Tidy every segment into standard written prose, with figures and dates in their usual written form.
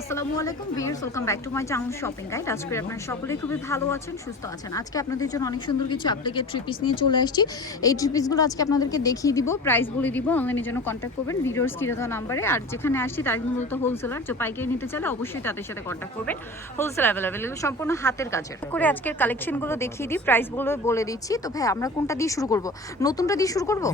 আসসালামু আলাইকুম viewers, welcome back to my channel shopping guide. আজকে আপনারা সকলেই খুবই ভালো আছেন, সুস্থ আছেন। আজকে আপনাদের জন্য অনেক সুন্দর কিছু অ্যাপ্লিকেট থ্রি পিস নিয়ে চলে আসছি। এই থ্রি পিসগুলো আজকে আপনাদেরকে দেখিয়ে দিব, প্রাইস বলে দিব। অনলাইনের জন্য কন্ট্যাক্ট করবেন ভিডিওর স্ক্রিনে দেওয়া নাম্বারে। আর যেখানে আসছি তার মূলত হোলসেলার, যে পাইকারি নিতে চাইলে অবশ্যই তাদের সাথে কন্ট্যাক্ট করবেন। হোলসেল অ্যাভেলেবেল, সম্পূর্ণ হাতের কাজের করে আজকের কালেকশনগুলো দেখিয়ে দিই, প্রাইসগুলো বলে দিচ্ছি। তো ভাই আমরা কোনটা দিয়ে শুরু করব? নতুনটা দিয়ে শুরু করব?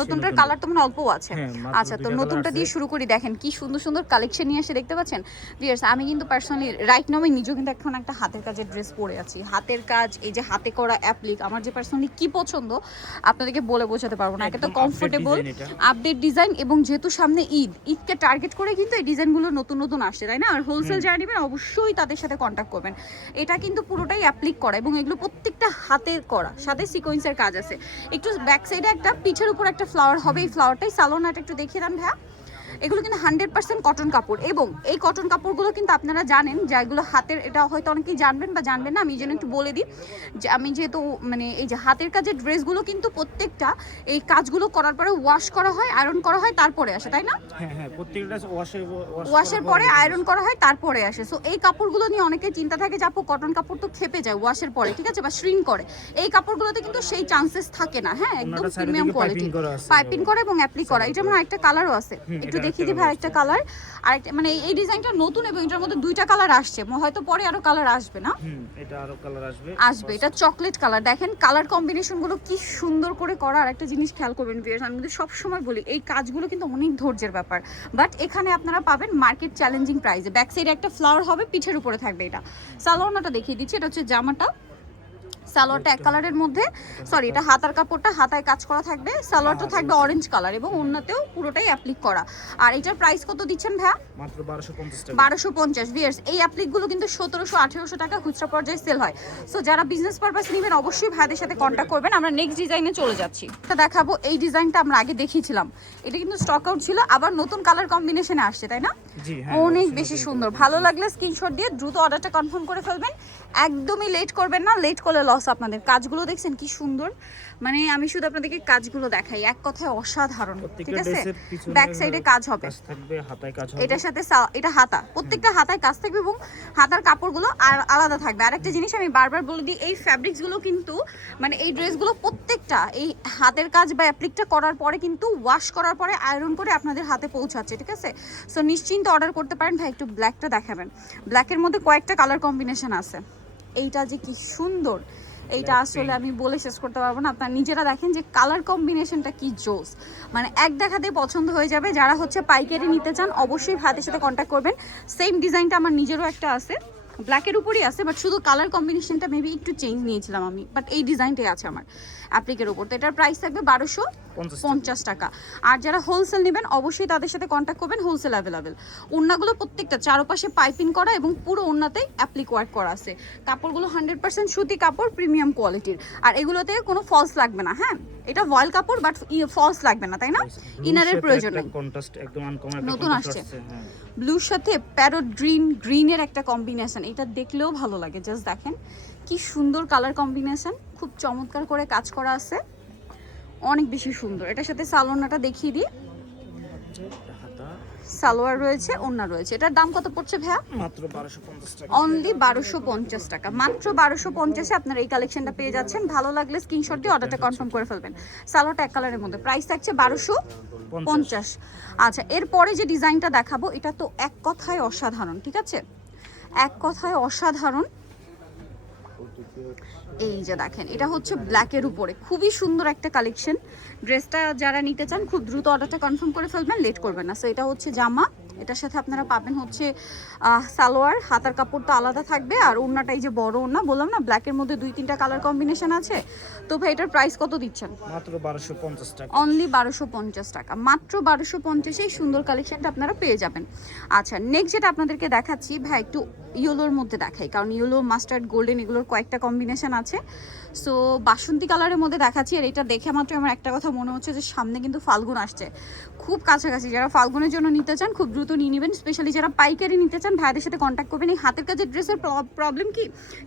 নতুনটার কালার তো মানে অল্পও আছে। আচ্ছা, তো নতুনটা দিয়ে শুরু করি। দেখেন কি সুন্দর সুন্দর কালেকশন নিয়ে এসে দেখতে পাচ্ছেন ভিউয়ার্স। আমি কিন্তু পার্সোনালি রাইট নাও আমি নিজেও কিন্তু এখন একটা হাতের কাজের ড্রেস পরে আছি। হাতের কাজ, এই যে হাতে করা অ্যাপ্লিক, আমার যে পার্সোনালি কি পছন্দ আপনাদেরকে বলে বোঝাতে পারবো না। একে তো কমফোর্টেবল, আপডেট ডিজাইন, এবং যেহেতু সামনে ঈদকে টার্গেট করে কিন্তু এই ডিজাইনগুলো নতুন নতুন আসছে, তাই না? আর হোলসেল যারা নেবেন অবশ্যই তাদের সাথে কন্ট্যাক্ট করবেন। এটা কিন্তু পুরোটাই অ্যাপ্লিক করা এবং এগুলো প্রত্যেকটা হাতের করা, সাথে সিকোয়েন্সের কাজ আছে। একটু ব্যাক সাইডে একটা, পিঠের উপর একটা ফ্লাওয়ার হবে। এই ফ্লাওয়ারটাই সালোনাটা একটু দেখিয়ে দেন ভাইয়া। এগুলো কিন্তু 100% কটন কাপড়, এবং এই কটন কাপড়গুলো কিন্তু আপনারা জানেন যে এগুলো হাতের, এটা হয়তো অনেকেই জানবেন বা জানবেন না, আমি এই জন্য একটু বলে দিই যে আমি যেহেতু মানে এই যে হাতের কাজের ড্রেসগুলো কিন্তু প্রত্যেকটা এই কাজগুলো করার পরে ওয়াশ করা হয়, আয়রন করা হয়, তারপরে আসে, তাই না? হ্যাঁ হ্যাঁ, প্রত্যেকটা ওয়াশের পরে আয়রন করা হয়, তারপরে আসে। সো এই কাপড়গুলো নিয়ে অনেকে চিন্তা থাকে যে আপু কটন কাপড় তো খেপে যায় ওয়াশের পরে, ঠিক আছে, বা শ্রিন করে। এই কাপড়গুলোতে কিন্তু সেই চান্সেস থাকে না। হ্যাঁ, একদম প্রিমিয়াম কোয়ালিটি, পাইপিং করা এবং অ্যাপ্লিক করা। এটা মানে একটা কালারও আছে, একটু দেখিয়ে দিই ভাই। একটা কালার, আর একটা মানে এই ডিজাইনটা নতুন, এবং এটার মধ্যে দুইটা কালার আসছে, হয়তো পরে আরো কালার আসবে না? এটা আরো কালার আসবে। এটা চকলেট কালার। দেখেন কালার কম্বিনেশন গুলো কি সুন্দর করে করা। আর একটা জিনিস খেয়াল করবেন ভিউয়ার্স, আমি কিন্তু সবসময় বলি এই কাজগুলো কিন্তু অনেক ধৈর্যের ব্যাপার, বাট এখানে আপনারা পাবেন মার্কেট চ্যালেঞ্জিং প্রাইসে। ব্যাক সাইডে একটা ফ্লাওয়ার হবে, পিঠের উপরে থাকবে। এটা সালোয়ারটা দেখিয়ে দিচ্ছি। এটা হচ্ছে জামাটা, সালোয়ারটা এক কালারের মধ্যে, সরি এটা হাতার কাপড়টা হাতায় কাজ করা থাকবে, সালোয়ারটা থাকবে অরেঞ্জ কালার এবং ওন্নাতেও পুরোটাই অ্যাপ্লিক করা। আর এটার প্রাইস কত দিচ্ছেন ভাইয়া? মাত্র 1250 টাকা। 1250 ভিউয়ার্স। এই অ্যাপ্লিকগুলো কিন্তু 1700-1800 টাকা খুচরা পর্যায়ে সেল হয়। সো যারা বিজনেস পারপাস নেবেন অবশ্যই ভাইদের সাথে কন্ট্যাক্ট করবেন। আমরা নেক্সট ডিজাইনে চলে যাচ্ছি। এটা দেখাবো, এই ডিজাইনটা আমরা আগে দেখিয়েছিলাম, এটা কিন্তু স্টক আউট ছিল, আবার নতুন কালার কম্বিনেশনে আসছে, তাই না? জি হ্যাঁ, অনেক বেশি সুন্দর। ভালো লাগলে স্ক্রিনশট দিয়ে দ্রুত অর্ডারটা কনফার্ম করে ফেলবেন, একদমই লেট করবেন না। লেট করলে লস আপনাদের। কাজগুলো দেখছেন কি সুন্দর, মানে আমি শুধু আপনাদেরকে কাজগুলো দেখাই, এক কথায় অসাধারণ, ঠিক আছে? ব্যাক সাইডে কাজ হবে, হাতায় কাজ হবে। এটার সাথে এটা হাতা, প্রত্যেকটা হাতায় কাজ থাকবে এবং হাতার কাপড়গুলো আর আলাদা থাকবে। আর একটা জিনিস আমি বারবার বলে দিই, এই ফ্যাব্রিক্সগুলো কিন্তু মানে এই ড্রেসগুলো প্রত্যেকটা এই হাতের কাজ বা অ্যাপ্লিকটা করার পরে কিন্তু ওয়াশ করার পরে আয়রন করে আপনাদের হাতে পৌঁছাচ্ছে, ঠিক আছে? সো নিশ্চিন্তে অর্ডার করতে পারেন। ভাই একটু ব্ল্যাকটা দেখাবেন। ব্ল্যাকের মধ্যে কয়েকটা কালার কম্বিনেশন আছে। এইটা যে কি সুন্দর, এইটা আসলে আমি বলে শেষ করতে পারবো না। আপনারা নিজেরা দেখেন যে কালার কম্বিনেশনটা কি জোস, মানে এক দেখাতে পছন্দ হয়ে যাবে। যারা হচ্ছে পাইকারি নিতে চান অবশ্যই ভাইদের সাথে কন্ট্যাক্ট করবেন। সেম ডিজাইনটা আমার নিজেরও একটা আছে, ব্ল্যাকের উপরই আছে, বাট শুধু কালার কম্বিনেশনটা মেবি একটু চেঞ্জ নিয়েছিলাম আমি, বাট এই ডিজাইনটাই আছে আমার অ্যাপ্লিকের উপর। তো এটার প্রাইস থাকবে 1250 টাকা। আর যারা হোলসেল নেবেন অবশ্যই তাদের সাথে কন্ট্যাক্ট করবেন, হোলসেল অ্যাভেলেবেল। ওড়নাগুলো প্রত্যেকটা চারপাশে পাইপিং করা এবং পুরো ওড়নাতেই অ্যাপ্লিক ওয়ার্ক করা আছে। কাপড়গুলো 100% সুতি কাপড়, প্রিমিয়াম কোয়ালিটির। আর এগুলোতে কোনো ফলস লাগবে না। হ্যাঁ, এটা ভয়েল কাপড়, বাট ফলস লাগবে না, তাই না? ইনারের প্রয়োজন নেই। কন্ট্রাস্ট একদম আনকমন, নতুন আসছে ব্লুর সাথে প্যারট গ্রিনের একটা কম্বিনেশন, এটা দেখলেও ভালো লাগে। জাস্ট দেখেন কি সুন্দর কালার কম্বিনেশন, খুব চমৎকার করে কাজ করা আছে, অনেক বেশি সুন্দর। এটার সাথে সালোয়ারটা দেখিয়ে দিই। সালোয়ার রয়েছে, ওড়না রয়েছে। এটার দাম কত পড়ছে ভাইয়া? মাত্র 1250 টাকা। অনলি 1250 টাকা। মাত্র 1250-এ আপনারা এই কালেকশনটা পেয়ে যাচ্ছেন। ভালো লাগলে স্ক্রিনশট দিয়ে অর্ডারটা কনফার্ম করে ফেলবেন। সালোয়ারটা এক কালারের মধ্যে, প্রাইস থাকছে 1250। আচ্ছা, এরপরে যে ডিজাইনটা দেখাবো এটা তো এক কথায় অসাধারণ, ঠিক আছে? এক কথায় অসাধারণ। এই যে দেখেন, এটা হচ্ছে ব্ল্যাকের উপরে খুবই সুন্দর একটা কালেকশন। ড্রেসটা যারা নিতে চান খুব দ্রুত অর্ডারটা কনফার্ম করে ফেলবেন, লেট করবেন না। সো এটা হচ্ছে জামা, এটার সাথে আপনারা পাবেন হচ্ছে সালোয়ার, হাতার কাপড় তো আলাদা থাকবে। আর ওড়নাটা এই যে বড় ওড়না, বললাম না ব্ল্যাকের মধ্যে 2-3টা কালার কম্বিনেশন আছে। তো ভাই এটার প্রাইস কত দিচ্ছেন? মাত্র 1250 টাকা। অনলি 1250 টাকা। মাত্র 1250-এই সুন্দর কালেকশনটা আপনারা পেয়ে যাবেন। আচ্ছা, নেক্সট যেটা আপনাদেরকে দেখাচ্ছি ভাই, একটু ইয়েলোর মধ্যে দেখাই, কারণ ইয়েলো, মাস্টার্ড, গোল্ডেন এগুলোর কয়েকটা কম্বিনেশন আছে। সো বাসন্তী কালারের মধ্যে দেখাচ্ছি। আর এটা দেখে মাত্র আমার একটা কথা মনে হচ্ছে যে সামনে কিন্তু ফাল্গুন আসছে, খুব কাছাকাছি। যারা ফাল্গুনের জন্য নিতে চান খুব দ্রুত নিয়ে নেবেন। স্পেশালি যারা পাইকারি নিতে চান ভাইদের সাথে কন্ট্যাক্ট করবেন। এই হাতের কাজের ড্রেসের প্রবলেম কি,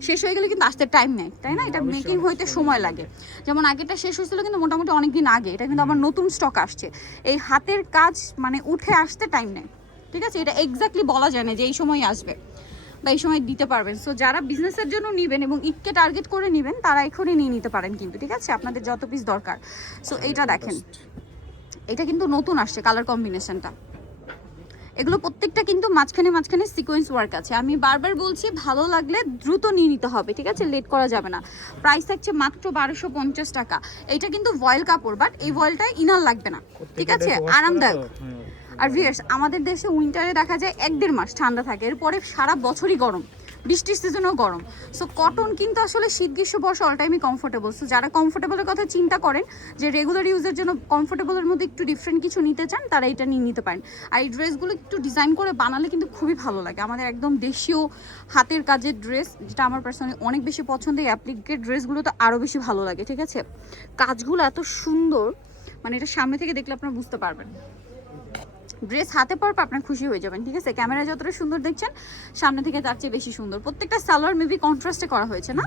শেষ হয়ে গেলে কিন্তু আসতে টাইম নেয়, তাই না? এটা মেকিং হইতে সময় লাগে। যেমন আগেটা শেষ হয়েছিল কিন্তু মোটামুটি অনেকদিন আগে, এটা কিন্তু আবার নতুন স্টক আসছে। এই হাতের কাজ মানে উঠে আসতে টাইম নেয়, ঠিক আছে, এটা এক্স্যাক্টলি বলা যায় না যে এই সময় আসবে বা এই সময় দিতে পারবেন। সো যারা বিজনেসের জন্য নেবেন এবং ঈদকে টার্গেট করে নেবেন তারা এখনই নিয়ে নিতে পারেন কিন্তু, ঠিক আছে, আপনাদের যত পিস দরকার। সো এইটা দেখেন, এটা কিন্তু নতুন আসছে কালার কম্বিনেশনটা। এগুলো প্রত্যেকটা কিন্তু মাঝখানে মাঝখানে সিকোয়েন্স ওয়ার্ক আছে। আমি বারবার বলছি ভালো লাগলে দ্রুত নিয়ে নিতে হবে, ঠিক আছে, লেট করা যাবে না। প্রাইস থাকছে মাত্র 1250 টাকা। এটা কিন্তু ভয়েল কাপড়, বাট এই ভয়েলটায় ইনার লাগবে না, ঠিক আছে, আরামদায়ক। আর ভিউয়ার্স, আমাদের দেশে উইন্টারে দেখা যায় 1-1.5 মাস ঠান্ডা থাকে, এরপরে সারা বছরই গরম, বৃষ্টির সিজনও গরম। সো কটন কিন্তু আসলে শীত গ্রীষ্ম বর্ষা অল টাইমই কমফোর্টেবল। সো যারা কমফোর্টেবলের কথা চিন্তা করেন, যে রেগুলার ইউজের জন্য কমফোর্টেবলের মধ্যে একটু ডিফারেন্ট কিছু নিতে চান, তারা এটা নিয়ে নিতে পারেন। আর এই ড্রেসগুলো একটু ডিজাইন করে বানালে কিন্তু খুবই ভালো লাগে। আমাদের একদম দেশীয় হাতের কাজের ড্রেস, যেটা আমার পার্সোনালি অনেক বেশি পছন্দ। এই অ্যাপ্লিকের ড্রেসগুলো তো আরও বেশি ভালো লাগে, ঠিক আছে। কাজগুলো এত সুন্দর, মানে এটা সামনে থেকে দেখলে আপনারা বুঝতে পারবেন। ড্রেস হাতে পাওয়ার পর আপনার খুশি হয়ে যাবেন, ঠিক আছে। ক্যামেরায় যতটা সুন্দর দেখছেন, সামনে থেকে তার চেয়ে বেশি সুন্দর। প্রত্যেকটা সালোয়ার মেবি কন্ট্রাস্টে করা হয়েছে না,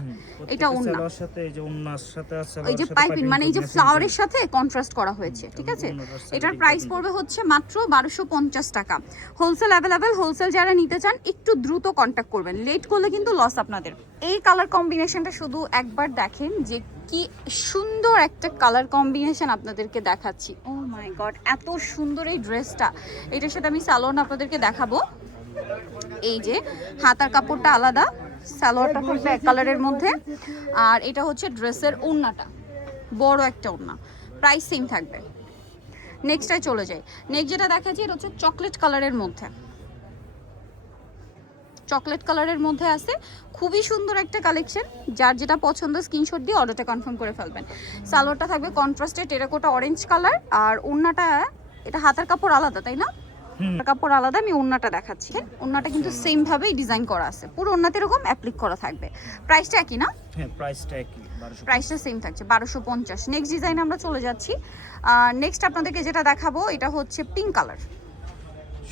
এটা ওন্না, সালোয়ার সাথে এই যে ওন্নার সাথে আছে, এই যে পাইপিং, মানে এই যে ফ্লাওয়ারের সাথে কন্ট্রাস্ট করা হয়েছে, ঠিক আছে। এটার প্রাইস পড়বে হচ্ছে মাত্র 1250 টাকা। Wholesale available. হোলসেল যারা নিতে চান একটু দ্রুত কন্ট্যাক্ট করবেন, লেট করলে কিন্তু লস আপনাদের। এই কালার কম্বিনেশনটা শুধু একবার দেখেন যে কি সুন্দর একটা কালার কম্বিনেশন আপনাদেরকে দেখাচ্ছি। ও মাই গড, এত সুন্দর এই ড্রেসটা। এটার সাথে আমি সালোয়ার আপনাদেরকে দেখাবো। এই যে হাতার কাপড়টা আলাদা, সালোয়ারটা থাকবে এক কালারের মধ্যে, আর এটা হচ্ছে ড্রেসের ওড়নাটা, বড় একটা ওড়না। প্রাইস সেম থাকবে। নেক্সটটায় চলে যাই। নেক্সট যেটা দেখাচ্ছি এটা হচ্ছে চকলেট কালারের মধ্যে, চকলেট কালারের মধ্যে আছে। খুবই সুন্দর একটা কালেকশন। যার যেটা পছন্দ স্ক্রিনশট দিয়ে অর্ডারটা কনফার্ম করে ফেলবেন। সালোয়ারটা থাকবে কন্ট্রাস্টে টেরাকোটা অরেঞ্জ কালার, আর ওড়নাটা, এটা হাতার কাপড় আলাদা তাই না, কাপড় আলাদা। আমি ওড়নাটা দেখাচ্ছি। ওড়নাটা কিন্তু সেম ভাবেই ডিজাইন করা আছে, পুরো ওড়নাতে এরকম অ্যাপ্লিক করা থাকবে। প্রাইসটা একই না? হ্যাঁ, প্রাইসটা একই, 1250। প্রাইসটা সেম থাকছে 1250। নেক্সট ডিজাইনে আমরা চলে যাচ্ছি। নেক্সট আপনাদেরকে যেটা দেখাবো এটা হচ্ছে পিঙ্ক কালার।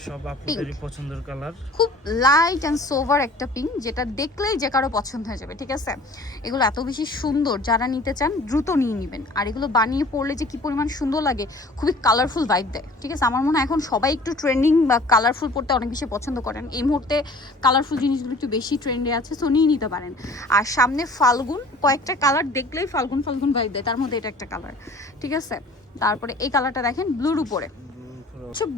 সব আপনাদেরই পছন্দের কালার, খুব লাইট অ্যান্ড সোভার একটা পিঙ্ক, যেটা দেখলেই যে কারো পছন্দ হয়ে যাবে, ঠিক আছে। এগুলো এত বেশি সুন্দর, যারা নিতে চান দ্রুত নিয়ে নেবেন। আর এগুলো বানিয়ে পড়লে যে কি পরিমাণ সুন্দর লাগে, খুবই কালারফুল ভাইব দেয়, ঠিক আছে। আমার মনে হয় এখন সবাই একটু ট্রেন্ডিং বা কালারফুল পড়তে অনেক বেশি পছন্দ করেন। এই মুহূর্তে কালারফুল জিনিসগুলো একটু বেশি ট্রেন্ডে আছে, সো নিয়ে নিতে পারেন। আর সামনে ফাল্গুন, কয়েকটা কালার দেখলেই ফাল্গুন ফাল্গুন ভাইব দেয়, তার মধ্যে এটা একটা কালার, ঠিক আছে। তারপরে এই কালারটা দেখেন, ব্লুর উপরে,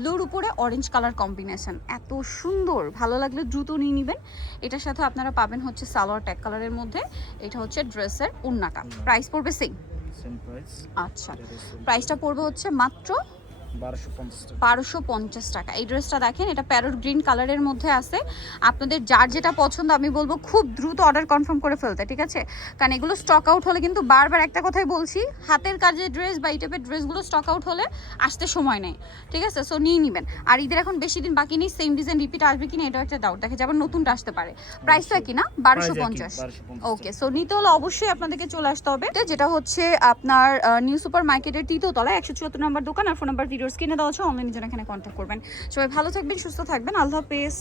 ব্লুর উপরে অরেঞ্জ কালার কম্বিনেশন, এত সুন্দর, ভালো লাগলে দ্রুত নিয়ে নেবেন। এটার সাথে আপনারা পাবেন হচ্ছে সালোয়ার ট্যাগ কালারের মধ্যে। এটা হচ্ছে ড্রেসের ওড়নাটা। প্রাইস পড়বে সেম প্রাইস। আচ্ছা, প্রাইসটা পড়বে হচ্ছে মাত্র 1250 টাকা। এই ড্রেসটা দেখেন, এটা প্যারট গ্রিন কালারের মধ্যে আছে। আপনাদের যার যেটা পছন্দ আমি বলবো খুব দ্রুত অর্ডার কনফার্ম করে ফেলতে, ঠিক আছে। কারণ এগুলো স্টক আউট হলে, কিন্তু বারবার একটা কথাই বলছি, হাতের কাজের ড্রেস বা এই টাইপের ড্রেসগুলো স্টক আউট হলে আসতে সময় নেই, ঠিক আছে। সো নিয়ে নেবেন। আর ঈদের এখন বেশি দিন বাকি নেই, সেম ডিজাইন রিপিট আসবে কিনা এটাও একটা ডাউট দেখে, যেমন নতুনটা আসতে পারে। প্রাইস তো একই না, 1250। ওকে, সো নিতে হলে অবশ্যই আপনাদেরকে চলে আসতে হবে, যেটা হচ্ছে আপনার নিউ সুপার মার্কেটের 3য় তলায় 174 নম্বর দোকান। আর ফোন নাম্বার ভিডিওর স্ক্রিনে দেওয়া আছে, অনলাইনের জন্য এখানে কন্ট্যাক্ট করবেন। সবাই ভালো থাকবেন, সুস্থ থাকবেন, আল্লাহ হাফেজ।